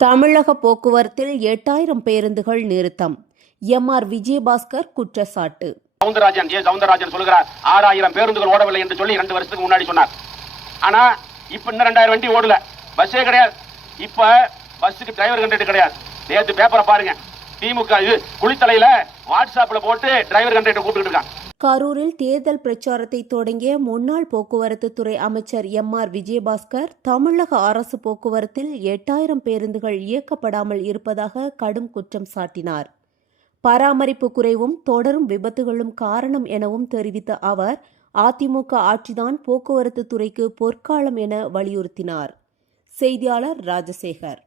தமிழக போக்குவரத்தில் 8000 பேருந்துகள் நிறுத்தம். எம்.ஆர். விஜயபாஸ்கர் குற்றச்சாட்டு. சவுந்தரராஜன் சொல்லுகிறார் 6000 பேருந்துகள் ஓடவில்லை என்று சொல்லி 2 வருஷத்துக்கு முன்னாடி சொன்னார். ஆனா இப்ப இன்னும் 2000 வண்டி ஓடல, பஸ்ஸே கிடையாது. இப்ப பஸ்ஸுக்கு டிரைவர் கண்டக்டர் கிடையாது. நேற்று பேப்பரை பாருங்க, திமுக இது குளித்தலையில வாட்ஸ்அப்ல போட்டு டிரைவர் கண்டக்டர் கூப்பிட்டு இருக்காங்க. கரூரில் தேர்தல் பிரச்சாரத்தை தொடங்கிய முன்னாள் போக்குவரத்து துறை அமைச்சர் எம்.ஆர். விஜயபாஸ்கர் தமிழக அரசு போக்குவரத்தில் 8000 பேருந்துகள் இயக்கப்படாமல் இருப்பதாக கடும் குற்றம் சாட்டினார். பராமரிப்பு குறைவும் தொடரும் விபத்துகளும் காரணம் எனவும் தெரிவித்த அவர், அதிமுக ஆட்சிதான் போக்குவரத்து துறைக்கு பொற்காலம் என வலியுறுத்தினார். செய்தியாளர் ராஜசேகர்.